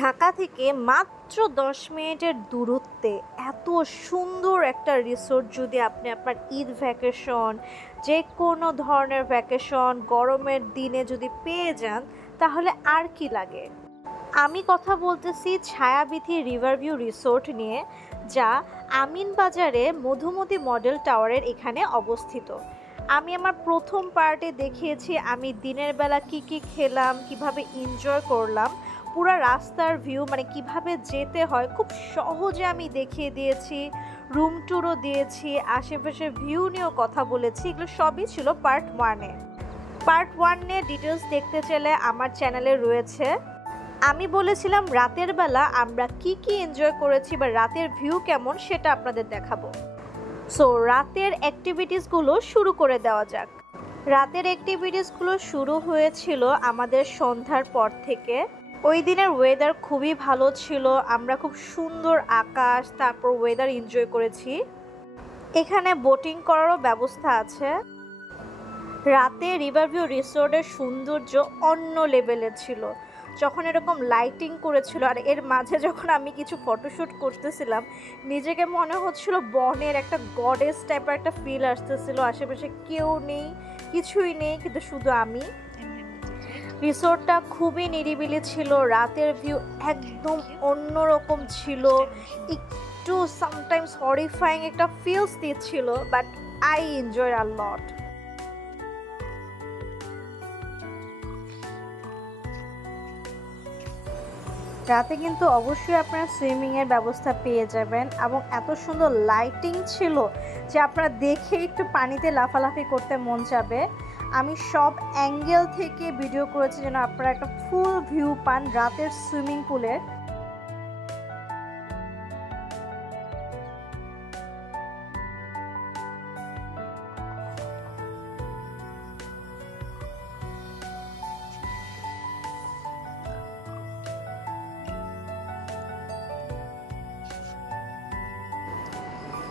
ঢাকা থেকে মাত্র 10 মিনিটের দূরত্বে এত সুন্দর একটা রিসোর্ট যদি আপনি আপনার ঈদ ভ্যাকেশন যে কোনো ধরনের ভ্যাকেশন গরমের দিনে যদি পেয়ে যান তাহলে আর কি লাগে। আমি কথা বলতেছি ছায়াবীথি রিভারভিউ রিসোর্ট নিয়ে, যা আমিনবাজারে মধুমতি মডেল টাওয়ারের এখানে অবস্থিত। আমি আমার প্রথম পার্টে দেখিয়েছি আমি দিনের বেলা কি কি খেলাম, কিভাবে এনজয় করলাম, পুরো রাস্তার ভিউ মানে কিভাবে যেতে হয় খুব সহজে আমি দেখিয়ে দিয়েছি, রুম ট্যুরও দিয়েছি, আশেপাশের ভিউ নিয়েও কথা বলেছি। এগুলো সবই ছিল পার্ট 1-এ। পার্ট 1 নিয়ে ডিটেলস দেখতে চাইলে আমার চ্যানেলে রয়েছে। আমি বলেছিলাম রাতের বেলা আমরা কি কি এনজয় করেছি বা রাতের ভিউ কেমন সেটা আপনাদের দেখাবো। সো রাতের অ্যাক্টিভিটিসগুলো শুরু করে দেওয়া যাক। রাতের অ্যাক্টিভিটিসগুলো শুরু হয়েছিল আমাদের সন্ধ্যার পর থেকে। ওই দিনের ওয়েদার খুবই ভালো ছিল, আমরা খুব সুন্দর আকাশ তারপর ওয়েদার এনজয় করেছি। এখানে বোটিং করারও ব্যবস্থা আছে। রাতে রিভারভিউ রিসোর্টের সৌন্দর্য অন্য লেভেলের ছিল। যখন এরকম লাইটিং করেছিল আর এর মাঝে যখন আমি কিছু ফটোশ্যুট করতেছিলাম, নিজেকে মনে হচ্ছিল বনের একটা গডেস টাইপের একটা ফিল আসতেছিল। আশেপাশে কেউ নেই, কিছুই নেই, কিন্তু শুধু আমি। রিসোর্টটা খুবই নিরিবিলি ছিল, রাতের ভিউ একদম অন্যরকম ছিল, একটু সামটাইমস হরিফাইং একটা ফিলস দিচ্ছিল, বাট আই এনজয় আ লট। রাতে কিন্তু অবশ্যই আপনারা সুইমিংয়ের ব্যবস্থা পেয়ে যাবেন এবং এত সুন্দর লাইটিং ছিল যে আপনারা দেখে একটু পানিতে লাফালাফি করতে মন যাবে। আমি সব অ্যাঙ্গেল থেকে ভিডিও করেছি যেন আপনারা একটা ফুল ভিউ পান রাতের সুইমিং পুলের।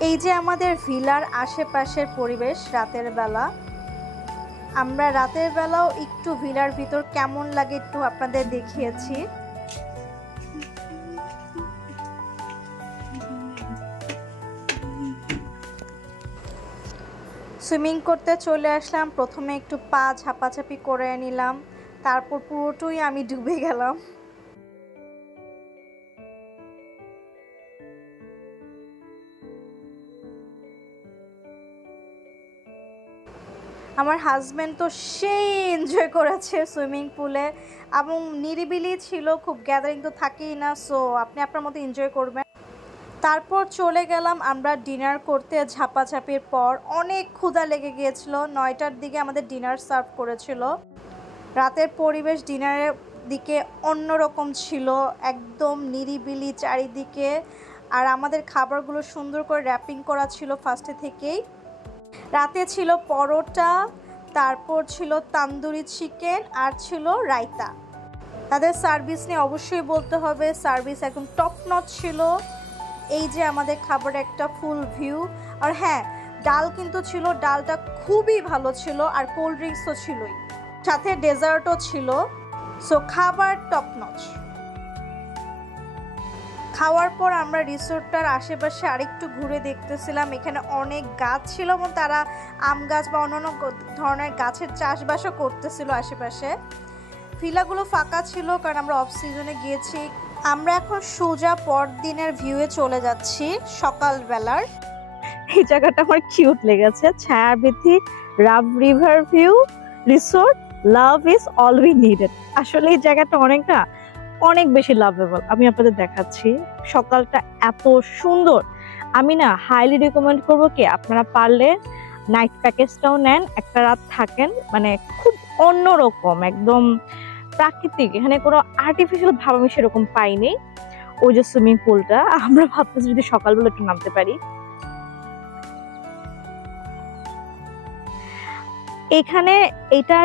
এই যে আমাদের ভিলার আশেপাশের পরিবেশ রাতের বেলা, আমরা রাতের বেলাও একটু ভিলার ভিতর কেমন লাগে একটু আপনাদের দেখিয়েছি। সুইমিং করতে চলে আসলাম, প্রথমে একটু পা ঝাপাঝাপি করে নিলাম, তারপর পুরোটাই আমি ডুবে গেলাম। আমার হাজব্যান্ড তো সেই এনজয় করেছে সুইমিং পুলে এবং নিরিবিলি ছিল, খুব গ্যাদারিং তো থাকেই না, সো আপনি আপনার মতো এনজয় করবেন। তারপর চলে গেলাম আমরা ডিনার করতে। ঝাপাঝাপির পর অনেক ক্ষুধা লেগে গিয়েছিল, 9টার দিকে আমাদের ডিনার সার্ভ করেছিল। রাতের পরিবেশ ডিনারের দিকে অন্যরকম ছিল, একদম নিরিবিলি চারিদিকে, আর আমাদের খাবারগুলো সুন্দর করে র্যাপিং করা ছিল ফার্স্টে থেকেই। রাতে ছিল পরোটা, তারপর ছিল তান্দুরি চিকেন আর ছিল রায়তা। তাদের সার্ভিস নিয়ে অবশ্যই বলতে হবে, সার্ভিস একদম টপ নচ ছিল। এই যে আমাদের খাবারের একটা ফুল ভিউ। আর হ্যাঁ, ডাল কিন্তু ছিল, ডালটা খুবই ভালো ছিল, আর কোল্ড ড্রিঙ্কসও ছিলই, সাথে ডেজার্টও ছিল। সো খাবার টপ নচ। খাওয়ার পর আমরা রিসোর্টটার আশেপাশে আরেকটু ঘুরে দেখতেছিলাম। এখানে অনেক গাছ ছিল এবং তারা আম গাছ বা অন্যান্য ধরনের গাছের চাষবাসও করতেছিল আশেপাশে। ভিলাগুলো ফাঁকা ছিল কারণ আমরা অফ সিজনে গিয়েছি। আমরা এখন সোজা পরদিনের ভিউয়ে চলে যাচ্ছি সকালবেলার। এই জায়গাটা আমার কিউট লেগেছে, Chhayabithi riverview resort, love is all we needed. আসলে এই জায়গাটা অনেক বেশি লাভেবল। আমি আপনাদের দেখাচ্ছি, সকালটা এত সুন্দর। আমি না হাইলি রিকমেন্ড করবো কি আপনারা পারলে নাইট প্যাকেজটাও নেন, একটা রাত থাকেন, মানে খুব অন্যরকম, একদম প্রাকৃতিক। এখানে কোনো আর্টিফিশিয়াল ভাব আমি সেরকম পাইনি। ওই যে সুইমিং পুলটা, আমরা ভাবতেছি যদি সকালবেলা একটু নামতে পারি। এখানে এটা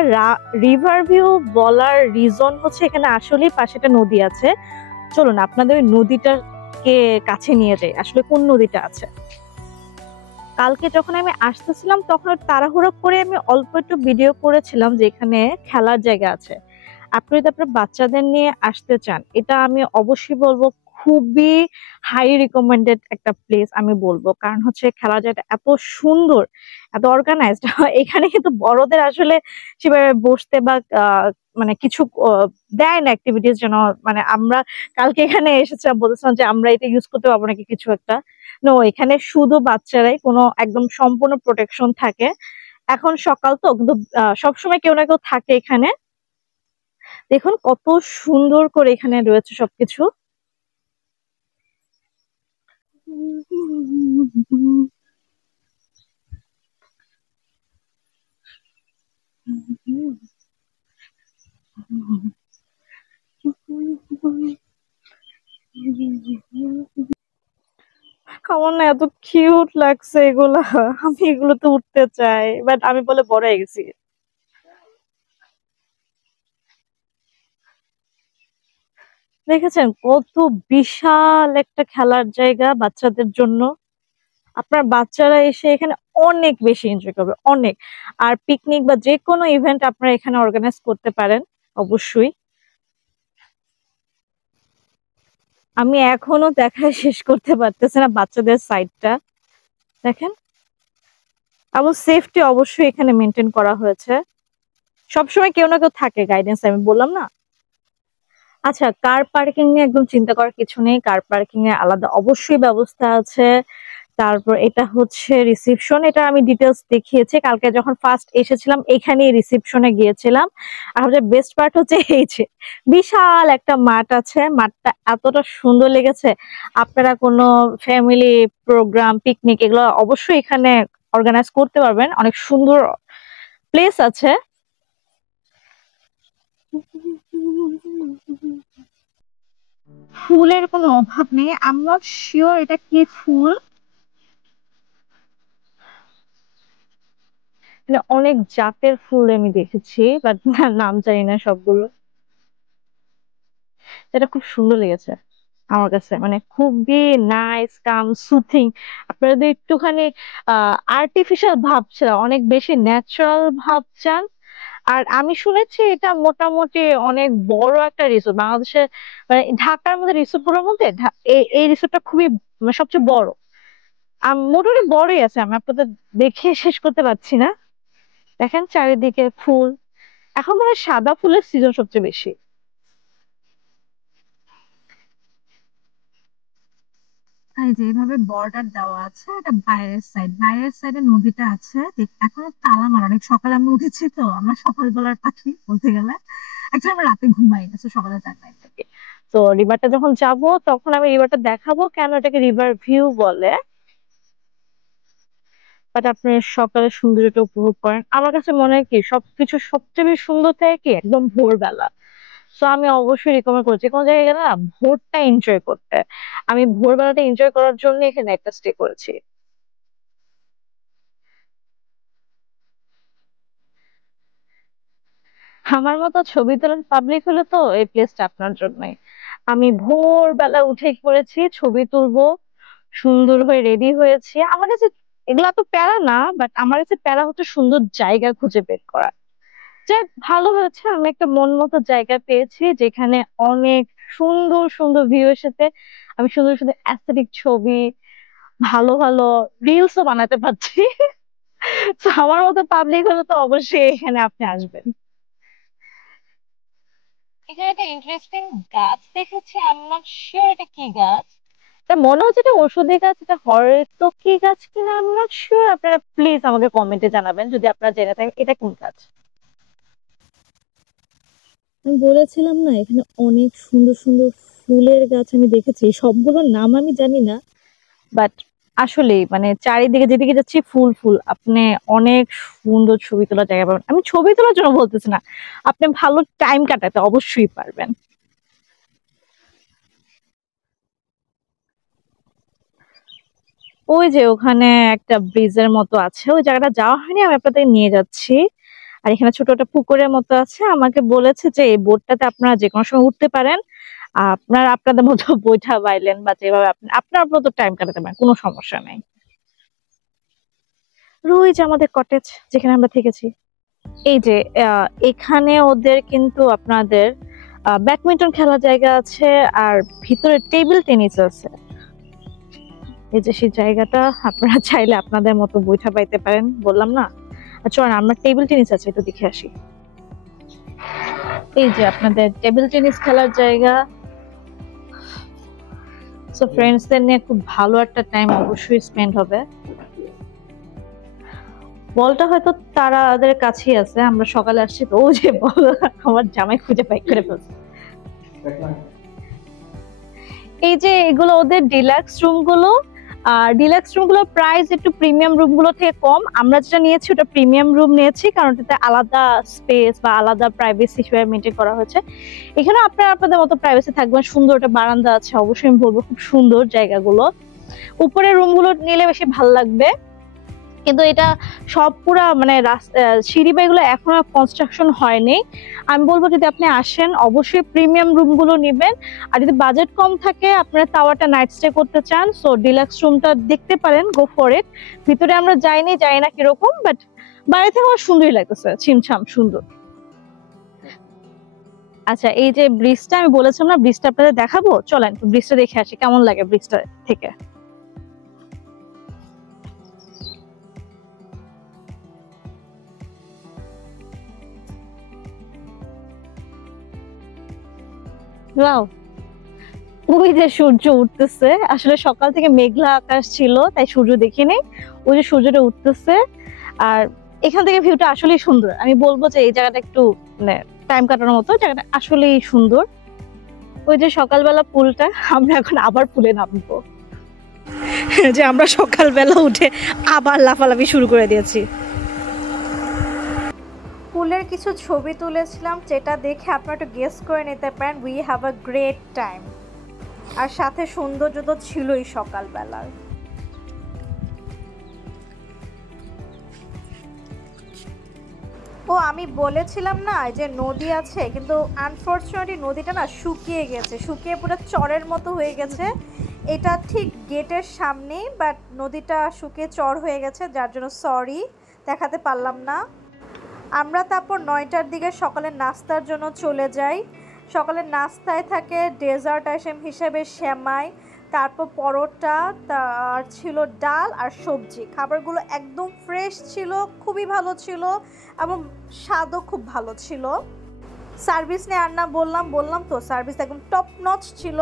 রিভারভিউ বলার রিজন হচ্ছে এখানে আসলেই পাশে একটা নদী আছে। চলুন আপনাদের ওই নদীটাকে কাছে নিয়ে যাই, আসলে কোন নদীটা আছে। কালকে যখন আমি আসতেছিলাম তখন তাড়াহুড়ো করে আমি অল্প একটু ভিডিও করেছিলাম যে এখানে খেলার জায়গা আছে। আপনি যদি আপনার বাচ্চাদের নিয়ে আসতে চান, এটা আমি অবশ্যই বলবো খুবই হাই রিকমেন্ডেড একটা প্লেস আমি বলবো। কারণ হচ্ছে খেলার জায়গাটা এত সুন্দর, এত অর্গানাইজড। এখানে কিন্তু বড়দের আসলে সেভাবে বসতে বা মানে কিছু দেয় না অ্যাক্টিভিটিস যেন, মানে আমরা কালকে এখানে এসেছিলাম বলতেছিলাম যে আমরা এটা ইউজ করতে পারবো নাকি কিছু একটা। নো, এখানে শুধু বাচ্চারাই, কোনো একদম সম্পূর্ণ প্রোটেকশন থাকে। এখন সকাল তো কিন্তু সবসময় কেউ না কেউ থাকে এখানে। দেখুন কত সুন্দর করে এখানে রয়েছে সবকিছু। আমার না এত কিউট লাগছে এগুলা, আমি এগুলোতে উঠতে চাই, বাট আমি বলে বড় হয়ে গেছি। দেখেছেন কত বিশাল একটা খেলার জায়গা বাচ্চাদের জন্য। আপনার বাচ্চারা এসে এখানে অনেক বেশি এনজয় করবে, অনেক। আর পিকনিক বা যে কোনো ইভেন্ট আপনারা এখানে অর্গানাইজ করতে পারেন অবশ্যই। আমি এখনো দেখায় শেষ করতে পারতেছি না বাচ্চাদের সাইডটা। দেখেন, এবং সেফটি অবশ্যই এখানে মেনটেন করা হয়েছে। সবসময় কেউ না কেউ থাকে গাইডেন্স, আমি বললাম না। আচ্ছা, কার পার্কিং নিয়ে একদম চিন্তা করার কিছু নেই, কার পার্কিং এর আলাদা অবশ্যই ব্যবস্থা আছে। তারপর এটা হচ্ছে রিসিপশন, এটা আমি ডিটেলস দেখিয়েছি কালকে যখন ফার্স্ট এসেছিলাম, এখানেই রিসিপশনে গিয়েছিলাম। আর হচ্ছে বেস্ট পার্ট হচ্ছে এই যে বিশাল একটা মাঠ আছে, মাঠটা এতটা সুন্দর লেগেছে। আপনারা কোনো ফ্যামিলি প্রোগ্রাম, পিকনিক এগুলো অবশ্যই এখানে অর্গানাইজ করতে পারবেন, অনেক সুন্দর প্লেস আছে। ফুলের কোনো অভাব নেই। আই এম নট শিওর এটা কি ফুল, মানে অনেক জাতের ফুল আমি দেখেছি, বাট নাম জানি না সবগুলো। এটা খুব সুন্দর লেগেছে আমার কাছে, মানে খুবই নাইস কাম সুথিং। আপনারা যদি একটুখানি আর্টিফিশিয়াল ভাবছেন, অনেক বেশি ন্যাচারাল ভাব চান। আর আমি শুনেছি এটা মোটামুটি অনেক বড় একটা রিসোর্ট বাংলাদেশের, মানে ঢাকার মধ্যে রিসোর্ট গুলোর মধ্যে এই রিসোর্টটা খুবই মানে সবচেয়ে বড়। মোটামুটি বড়ই আছে, আমি আপনাদের দেখে শেষ করতে পারছি না। দেখেন চারিদিকে ফুল, এখন মনে হয় সাদা ফুলের সিজন সবচেয়ে বেশি। এই যে এইভাবে বর্ডার দেওয়া আছে, এটা বাইরের সাইড, বাইরের সাইডে নদীটা আছে। এখনো তালা মারা, অনেক সকালে আমরা উঠেছি তো, আমরা সকালবেলার পাখি বলতে গেলে। একচুয়ালি আমরা রাতে ঘুমাই না, তো সকালে 4টায় থাকি। তো রিভারটা যখন যাব তখন আমি রিভারটা দেখাবো কেন এটাকে রিভার ভিউ বলে। বাট আপনি সকালে সৌন্দর্যটা উপভোগ করেন। আমার কাছে মনে হয় কি সবকিছু সবচেয়ে বেশি সুন্দর থাকে কি একদম ভোরবেলা। তো আমি অবশ্যই রিকমেন্ড করছি কোন জায়গায় গেলে না ভোরটা এনজয় করতে। আমি ভোরবেলাটা এনজয় করার জন্য এখানে একটা স্টে করেছি। আমার মতো ছবি তোলার পাবলিক হলে তো এই প্লেসটা আপনার জন্যই। আমি ভোরবেলা উঠে পড়েছি, ছবি তুলবো, সুন্দর হয়ে রেডি হয়েছি। আমার কাছে এগুলা তো প্যারা না, বাট আমার কাছে প্যারা হচ্ছে সুন্দর জায়গা খুঁজে বের করা। যাক, ভালো হয়েছে আমি একটা মন মতো জায়গা পেয়েছি যেখানে অনেক সুন্দর সুন্দর ভিউ এর সাথে আমি সুন্দর সুন্দর অ্যাস্থেটিক ছবি, ভালো ভালো রিলসও বানাতে পারছি। তো আমার মতো পাবলিক হলে তো অবশ্যই এখানে আপনি আসবেন। এখানে একটা ইন্টারেস্টিং গাছ দেখেছি, আমি নট শিওর এটা কি গাছ। এটা মনে হচ্ছে এটা ওষুধি গাছ, এটা হয়তো কি গাছ কিনা আমি নট শিওর। আপনারা প্লিজ আমাকে কমেন্টে জানাবেন যদি আপনারা জেনে থাকেন এটা কোন গাছ। আমি বলেছিলাম না এখানে অনেক সুন্দর সুন্দর ফুলের গাছ আমি দেখেছি, সবগুলোর নাম আমি জানি না। বাট আসলে মানে চারিদিকে যেদিকে যাচ্ছি ফুল ফুল, আপনি অনেক সুন্দর ছবি তোলার জায়গা পাবেন। আমি ছবি তোলার জন্য বলতেছি না, আপনি ভালো টাইম কাটাতে অবশ্যই পারবেন। ওই যে ওখানে একটা ব্রিজের মতো আছে, ওই জায়গাটা যাওয়া হয়নি, আমি আপনাদের নিয়ে যাচ্ছি। আর এখানে ছোট একটা পুকুরের মতো আছে, আমাকে বলেছে যে এই বোটটাতে আপনারা যে কোনো সময় উঠতে পারেন। আপনারা আপনাদের মতো বৈঠা বাইলেন বা যেভাবে আপনি আপনার মতো টাইম কাটাতে পারেন, কোনো সমস্যা নেই। আর ওই যে আমাদের কটেজ যেখানে আমরা থেকেছি। এই যে এখানে ওদের কিন্তু আপনাদের ব্যাডমিন্টন খেলার জায়গা আছে, আর ভিতরে টেবিল টেনিস আছে। এই যে সেই জায়গাটা আপনারা চাইলে আপনাদের মতো বৈঠা পাইতে পারেন, বললাম না। চলেন আমরা টেবিল টেনিস আছে একটু দেখে আসি। এই যে আপনাদের টেবিল টেনিস খেলার জায়গা। সো ফ্রেন্ডসদের নিয়ে খুব ভালো একটা টাইম অবশ্যই স্পেন্ড হবে। বলটা হয়তো তাদের কাছেই আছে, আমরা সকালে আসছি তো, ও যে বল আমার জামাই খুঁজে বাইক করে ফেলছে। এই যে এগুলো ওদের ডিলাক্স রুম গুলো, আর ডিলাক্স রুম গুলোর প্রাইস একটু প্রিমিয়াম রুম গুলো থেকে কম। আমরা যেটা নিয়েছি ওটা প্রিমিয়াম রুম নিয়েছি, কারণ এটাতে আলাদা স্পেস বা আলাদা প্রাইভেসি হিসেবে মেনটেন করা হয়েছে। এখানে আপনারা আপনাদের মতো প্রাইভেসি থাকবেন। সুন্দর একটা বারান্দা আছে, অবশ্যই আমি বলবো খুব সুন্দর জায়গাগুলো। উপরের রুম গুলো নিলে বেশি ভালো লাগবে, কিন্তু এটা সব পুরা মানে সিঁড়ি বাই গুলো এখনো কনস্ট্রাকশন হয়নি। আমি বলবো যদি আপনি আসেন অবশ্যই প্রিমিয়াম রুম গুলো নিবেন। আর যদি বাজেট কম থাকে, আপনারা টাওয়ারটা নাইট স্টে করতে চান, সো ডিলাক্স রুমটা দেখতে পারেন, গো ফর ইট। ভিতরে আমরা যাইনি, জানি না কিরকম, বাট বাইরে থেকে আমার সুন্দরই লাগতেছে, ছিমছাম সুন্দর। আচ্ছা, এই যে ব্রিজটা আমি বলেছিলাম না, ব্রিজটা আপনাদের দেখাবো, চলেন ব্রিজটা দেখে আসি কেমন লাগে ব্রিজটা থেকে। ওয়াও, ওই যে সূর্য উঠতেছে, আসলে সকাল থেকে মেঘলা আকাশ ছিল তাই সূর্য দেখিনি, ওই যে সূর্যটা উঠতেছে। আর এখান থেকে ভিউটা আসলেই সুন্দর। আমি বলবো যে এই জায়গাটা একটু মানে টাইম কাটানোর মতো, জায়গাটা আসলেই সুন্দর। ওই যে সকালবেলা পুলটা, আমরা এখন আবার পুলে নামবো। যে আমরা সকালবেলা উঠে আবার লাফালাফি শুরু করে দিয়েছি। পুলের কিছু ছবি তুলেছিলাম, যেটা দেখে আপনারা একটু গেস করে নিতে পারেন we have a great time. আর সাথে সৌন্দর্য তো ছিলই সকালবেলার। ও আমি বলেছিলাম না যে নদী আছে, কিন্তু আনফরচুনেটলি নদীটা না শুকিয়ে গেছে, শুকিয়ে পুরো চরের মতো হয়ে গেছে। এটা ঠিক গেটের সামনেই, বাট নদীটা শুকিয়ে চর হয়ে গেছে, যার জন্য সরি দেখাতে পারলাম না। আমরা তারপর 9টার দিকে সকালের নাস্তার জন্য চলে যাই। সকালের নাস্তায় থাকে ডেজার্ট আইটেম হিসেবে সেমাই, তারপর পরোটা, তার ছিল ডাল আর সবজি। খাবারগুলো একদম ফ্রেশ ছিল, খুবই ভালো ছিল এবং স্বাদও খুব ভালো ছিল। সার্ভিস নিয়ে আর না বললাম তো, সার্ভিস একদম টপ নচ ছিল।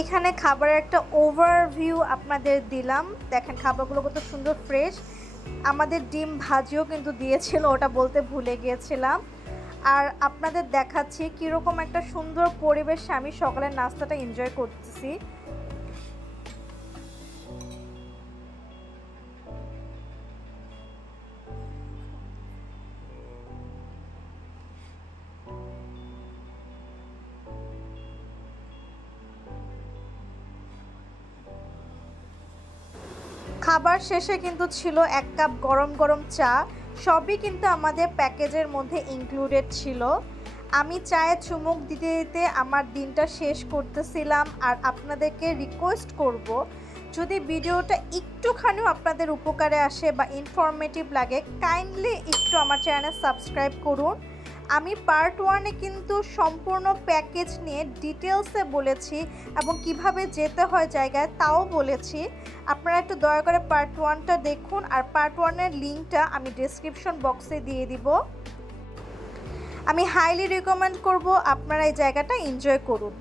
এখানে খাবারের একটা ওভারভিউ আপনাদের দিলাম, দেখেন খাবারগুলো কত সুন্দর ফ্রেশ। আমাদের ডিম ভাজিও কিন্তু দিয়েছিল, ওটা বলতে ভুলে গিয়েছিলাম। আর আপনাদের দেখাচ্ছি কীরকম একটা সুন্দর পরিবেশে আমি সকালের নাস্তাটা এনজয় করতেছি। খাবার শেষে কিন্তু ছিল 1 কাপ গরম গরম চা, সবই কিন্তু আমাদের প্যাকেজের মধ্যে ইনক্লুডেড ছিল। আমি চায়ে চুমুক দিতে দিতে আমার দিনটা শেষ করতেছিলাম। আর আপনাদেরকে রিকোয়েস্ট করব, যদি ভিডিওটা একটুখানিও আপনাদের উপকারে আসে বা ইনফরমেটিভ লাগে, কাইন্ডলি একটু আমার চ্যানেল সাবস্ক্রাইব করুন। আমি পার্ট 1-এ কিন্তু সম্পূর্ণ প্যাকেজ নিয়ে ডিটেলসে বলেছি এবং কিভাবে যেতে হয় জায়গায় তাও বলেছি। আপনারা একটু দয়া করে পার্ট 1টা দেখুন, আর পার্ট 1-এর লিঙ্কটা আমি ডেসক্রিপশন বক্সে দিয়ে দিব। আমি হাইলি রিকমেন্ড করব আপনারা এই জায়গাটা এনজয় করুন।